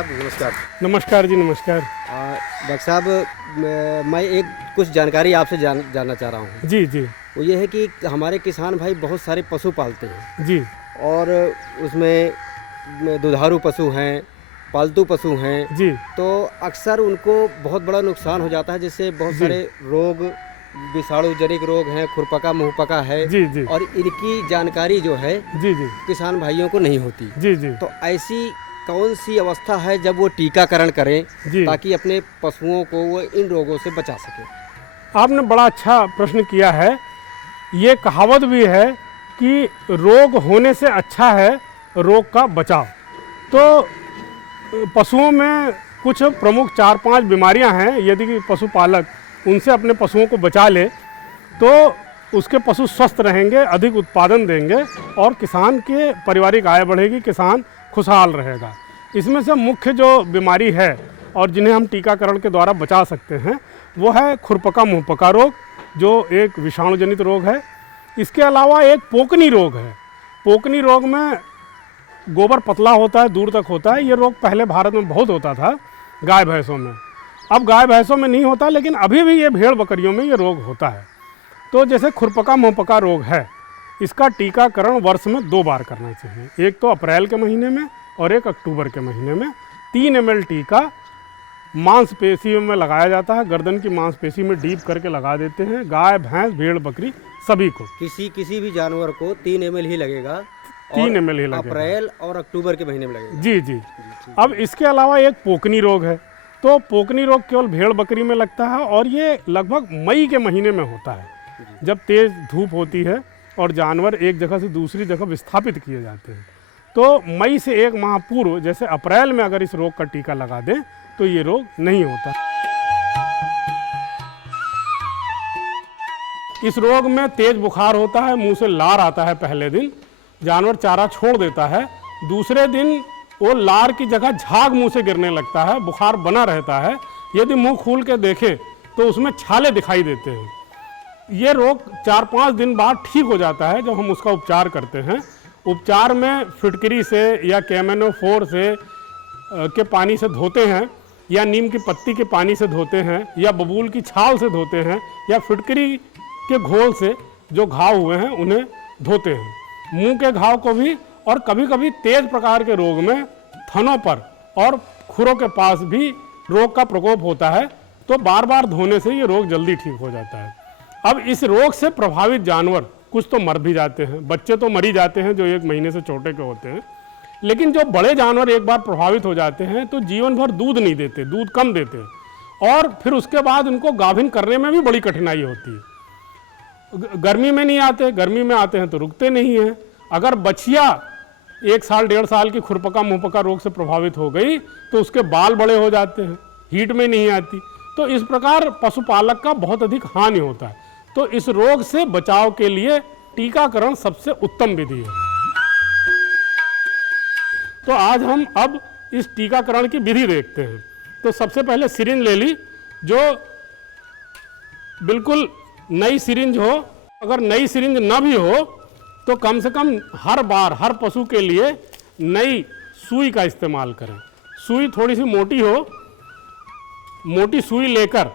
साहब नमस्कार। नमस्कार जी, नमस्कार। डॉक्टर साहब मैं एक कुछ जानकारी आपसे जानना चाह रहा हूँ। जी जी वो ये है कि हमारे किसान भाई बहुत सारे पशु पालते हैं जी और उसमें दुधारू पशु हैं, पालतू पशु हैं, जी तो अक्सर उनको बहुत बड़ा नुकसान हो जाता है, जिससे बहुत जी सारे रोग, विषाणु जनित रोग हैं, खुरपका मुंहपका है जी जी और इनकी जानकारी जो है जी जी किसान भाइयों को नहीं होती। जी जी तो ऐसी कौन सी अवस्था है जब वो टीकाकरण करें जी ताकि अपने पशुओं को वो इन रोगों से बचा सके? आपने बड़ा अच्छा प्रश्न किया है। ये कहावत भी है कि रोग होने से अच्छा है रोग का बचाव। तो पशुओं में कुछ प्रमुख 4-5 बीमारियां हैं। यदि कि पशुपालक उनसे अपने पशुओं को बचा ले तो उसके पशु स्वस्थ रहेंगे, अधिक उत्पादन देंगे और किसान के पारिवारिक आय बढ़ेगी, किसान खुशहाल रहेगा। इसमें से मुख्य जो बीमारी है और जिन्हें हम टीकाकरण के द्वारा बचा सकते हैं वो है खुरपका मुंहपका रोग, जो एक विषाणु जनित रोग है। इसके अलावा एक पोकनी रोग है। पोकनी रोग में गोबर पतला होता है, दूर तक होता है। ये रोग पहले भारत में बहुत होता था गाय भैंसों में। अब गाय भैंसों में नहीं होता, लेकिन अभी भी ये भेड़ बकरियों में ये रोग होता है। तो जैसे खुरपका मुंहपका रोग है, इसका टीकाकरण वर्ष में 2 बार करना चाहिए। एक तो अप्रैल के महीने में और एक अक्टूबर के महीने में। 3 ml टीका मांसपेशियों में लगाया जाता है, गर्दन की मांसपेशी में डीप करके लगा देते हैं, गाय भैंस भेड़ बकरी सभी को। किसी भी जानवर को 3 ml ही लगेगा। 3 ml ही लगेगा। अप्रैल और अक्टूबर के महीने में लगेगा। जी जी। अब इसके अलावा एक पोकनी रोग है। तो पोकनी रोग केवल भेड़ बकरी में लगता है और ये लगभग मई के महीने में होता है, जब तेज़ धूप होती है और जानवर एक जगह से दूसरी जगह विस्थापित किए जाते हैं। तो मई से 1 माह पूर्व, जैसे अप्रैल में अगर इस रोग का टीका लगा दें तो ये रोग नहीं होता। इस रोग में तेज बुखार होता है, मुंह से लार आता है। पहले दिन जानवर चारा छोड़ देता है, दूसरे दिन वो लार की जगह झाग मुंह से गिरने लगता है, बुखार बना रहता है। यदि मुंह खोल के देखें तो उसमें छाले दिखाई देते हैं। ये रोग 4-5 दिन बाद ठीक हो जाता है जब हम उसका उपचार करते हैं। उपचार में फिटकरी से या कैमेनोफोर से के पानी से धोते हैं, या नीम की पत्ती के पानी से धोते हैं, या बबूल की छाल से धोते हैं, या फिटकरी के घोल से जो घाव हुए हैं उन्हें धोते हैं। मुंह के घाव को भी, और कभी कभी तेज प्रकार के रोग में थनों पर और खुरों के पास भी रोग का प्रकोप होता है, तो बार बार धोने से ये रोग जल्दी ठीक हो जाता है। अब इस रोग से प्रभावित जानवर कुछ तो मर भी जाते हैं, बच्चे तो मर ही जाते हैं जो 1 महीने से छोटे के होते हैं, लेकिन जो बड़े जानवर एक बार प्रभावित हो जाते हैं तो जीवन भर दूध नहीं देते, दूध कम देते हैं, और फिर उसके बाद उनको गाभिन करने में भी बड़ी कठिनाई होती है। गर्मी में नहीं आते, गर्मी में आते हैं तो रुकते नहीं हैं। अगर बछिया 1 साल 1.5 साल की खुरपका मुंहपका रोग से प्रभावित हो गई तो उसके बाल बड़े हो जाते हैं, हीट में नहीं आती। तो इस प्रकार पशुपालक का बहुत अधिक हानि होता है। तो इस रोग से बचाव के लिए टीकाकरण सबसे उत्तम विधि है। तो आज हम अब इस टीकाकरण की विधि देखते हैं। तो सबसे पहले सिरिंज ले ली, जो बिल्कुल नई सिरिंज हो। अगर नई सिरिंज ना भी हो तो कम से कम हर बार हर पशु के लिए नई सुई का इस्तेमाल करें। सुई थोड़ी सी मोटी हो, मोटी सुई लेकर,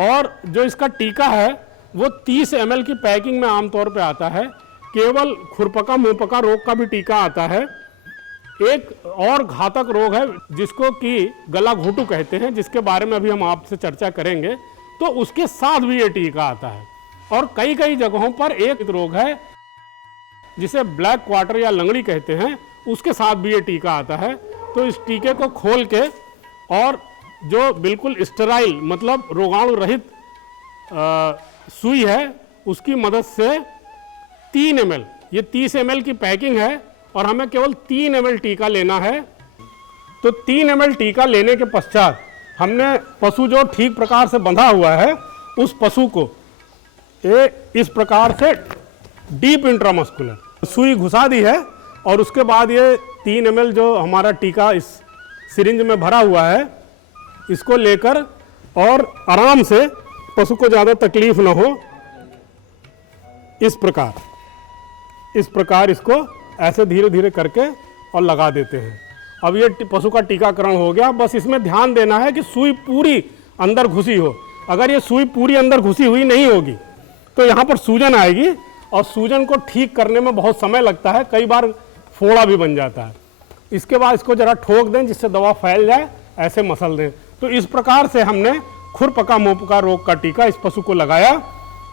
और जो इसका टीका है वो 30 ml की पैकिंग में आमतौर पे आता है। केवल खुरपका मुंहपका रोग का भी टीका आता है। एक और घातक रोग है जिसको कि गला घोटू कहते हैं, जिसके बारे में अभी हम आपसे चर्चा करेंगे। तो उसके साथ भी ये टीका आता है। और कई कई जगहों पर एक रोग है जिसे ब्लैक क्वार्टर या लंगड़ी कहते हैं, उसके साथ भी ये टीका आता है। तो इस टीके को खोल के, और जो बिल्कुल स्टेराइल मतलब रोगाणु रहित सुई है, उसकी मदद से 3 ml, ये 30 ml की पैकिंग है और हमें केवल 3 ml टीका लेना है। तो 3 ml टीका लेने के पश्चात हमने पशु जो ठीक प्रकार से बंधा हुआ है उस पशु को इस प्रकार से डीप इंट्रामस्कुलर सुई घुसा दी है, और उसके बाद ये 3 ml जो हमारा टीका इस सिरिंज में भरा हुआ है, इसको लेकर और आराम से, पशु को ज़्यादा तकलीफ ना हो, इस प्रकार इसको ऐसे धीरे धीरे करके और लगा देते हैं। अब ये पशु का टीकाकरण हो गया। बस इसमें ध्यान देना है कि सुई पूरी अंदर घुसी हो। अगर ये सुई पूरी अंदर घुसी हुई नहीं होगी तो यहाँ पर सूजन आएगी और सूजन को ठीक करने में बहुत समय लगता है, कई बार फोड़ा भी बन जाता है। इसके बाद इसको ज़रा ठोक दें जिससे दवा फैल जाए, ऐसे मसल दें। तो इस प्रकार से हमने खुरपका मुंहपका रोग का टीका इस पशु को लगाया।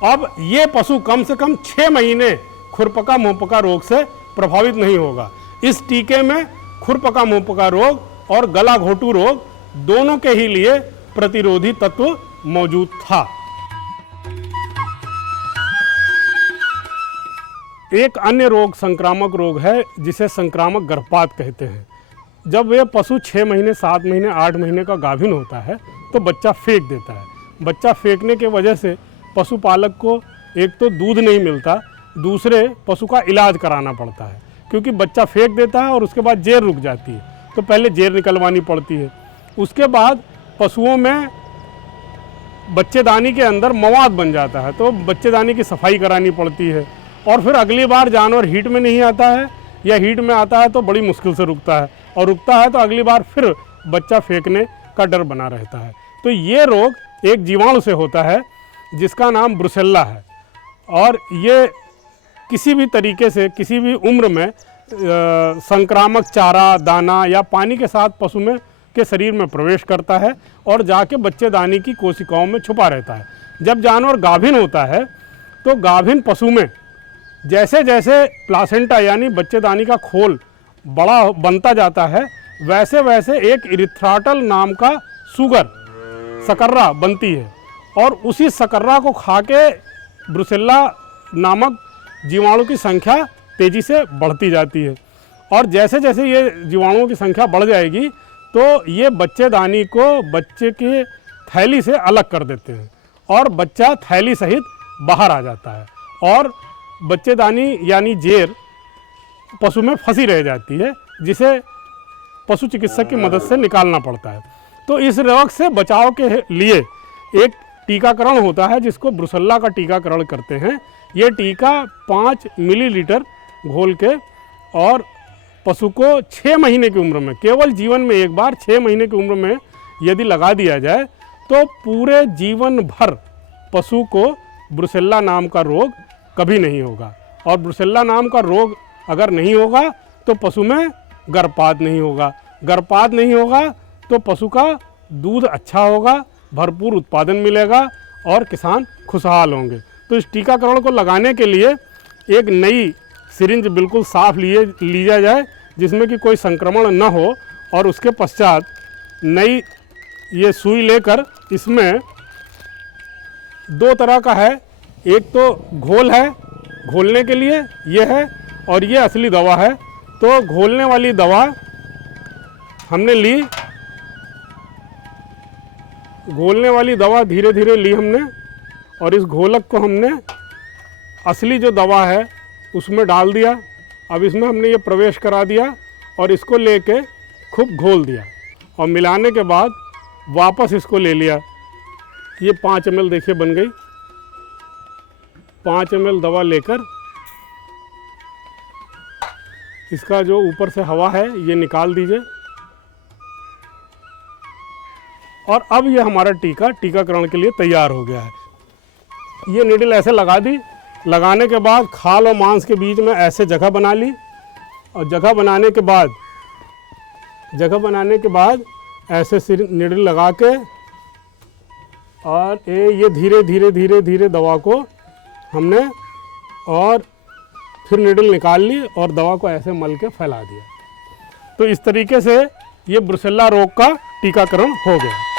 अब ये पशु कम से कम 6 महीने खुरपका मुंहपका रोग से प्रभावित नहीं होगा। इस टीके में खुरपका मुंहपका रोग और गला घोटू रोग दोनों के ही लिए प्रतिरोधी तत्व मौजूद था। एक अन्य रोग संक्रामक रोग है जिसे संक्रामक गर्भपात कहते हैं। जब वे पशु 6 महीने 7 महीने 8 महीने का गाभिन होता है तो बच्चा फेंक देता है। बच्चा फेंकने के वजह से पशुपालक को एक तो दूध नहीं मिलता, दूसरे पशु का इलाज कराना पड़ता है, क्योंकि बच्चा फेंक देता है और उसके बाद जेर रुक जाती है, तो पहले जेर निकलवानी पड़ती है। उसके बाद पशुओं में बच्चेदानी के अंदर मवाद बन जाता है, तो बच्चेदानी की सफाई करानी पड़ती है। और फिर अगली बार जानवर हीट में नहीं आता है या हीट में आता है तो बड़ी मुश्किल से रुकता है, और रुकता है तो अगली बार फिर बच्चा फेंकने का डर बना रहता है। तो ये रोग एक जीवाणु से होता है जिसका नाम ब्रुसेल्ला है, और ये किसी भी तरीके से किसी भी उम्र में संक्रामक चारा, दाना या पानी के साथ पशु में के शरीर में प्रवेश करता है और जाके बच्चेदानी की कोशिकाओं में छुपा रहता है। जब जानवर गाभिन होता है तो गाभिन पशु में जैसे जैसे प्लासेंटा यानी बच्चेदानी का खोल बड़ा बनता जाता है, वैसे वैसे एक इरिथ्राटल नाम का शुगर शकर्रा बनती है, और उसी शकर्रा को खा के ब्रुसेल्ला नामक जीवाणु की संख्या तेज़ी से बढ़ती जाती है। और जैसे जैसे ये जीवाणुओं की संख्या बढ़ जाएगी तो ये बच्चेदानी को बच्चे के थैली से अलग कर देते हैं और बच्चा थैली सहित बाहर आ जाता है, और बच्चेदानी यानी जेर पशु में फंसी रह जाती है, जिसे पशु चिकित्सक की मदद से निकालना पड़ता है। तो इस रोग से बचाव के लिए एक टीकाकरण होता है जिसको ब्रुसेल्ला का टीकाकरण करते हैं। ये टीका 5 मिलीलीटर घोल के और पशु को 6 महीने की उम्र में, केवल जीवन में एक बार 6 महीने की उम्र में यदि लगा दिया जाए तो पूरे जीवन भर पशु को ब्रुसेल्ला नाम का रोग कभी नहीं होगा। और ब्रुसेल्ला नाम का रोग अगर नहीं होगा तो पशु में गर्भपात नहीं होगा। गर्भपात नहीं होगा तो पशु का दूध अच्छा होगा, भरपूर उत्पादन मिलेगा और किसान खुशहाल होंगे। तो इस टीकाकरण को लगाने के लिए एक नई सिरिंज बिल्कुल साफ लिया जाए जिसमें कि कोई संक्रमण न हो, और उसके पश्चात नई ये सुई लेकर इसमें 2 तरह का है, एक तो घोल है घोलने के लिए ये है, और ये असली दवा है। तो घोलने वाली दवा हमने ली, घोलने वाली दवा धीरे धीरे ली हमने, और इस घोलक को हमने असली जो दवा है उसमें डाल दिया। अब इसमें हमने ये प्रवेश करा दिया और इसको लेके खूब घोल दिया, और मिलाने के बाद वापस इसको ले लिया। ये 5 ml देखिए बन गई। 5 ml दवा लेकर इसका जो ऊपर से हवा है ये निकाल दीजिए, और अब ये हमारा टीकाकरण के लिए तैयार हो गया है। ये नीडल ऐसे लगा दी, लगाने के बाद खाल और मांस के बीच में ऐसे जगह बना ली, और जगह बनाने के बाद ऐसे नीडल लगा के, और ये धीरे धीरे धीरे धीरे दवा को हमने, और फिर नीडल निकाल ली और दवा को ऐसे मल के फैला दिया। तो इस तरीके से ये ब्रुसेल्ला रोग का टीकाकरण हो गया।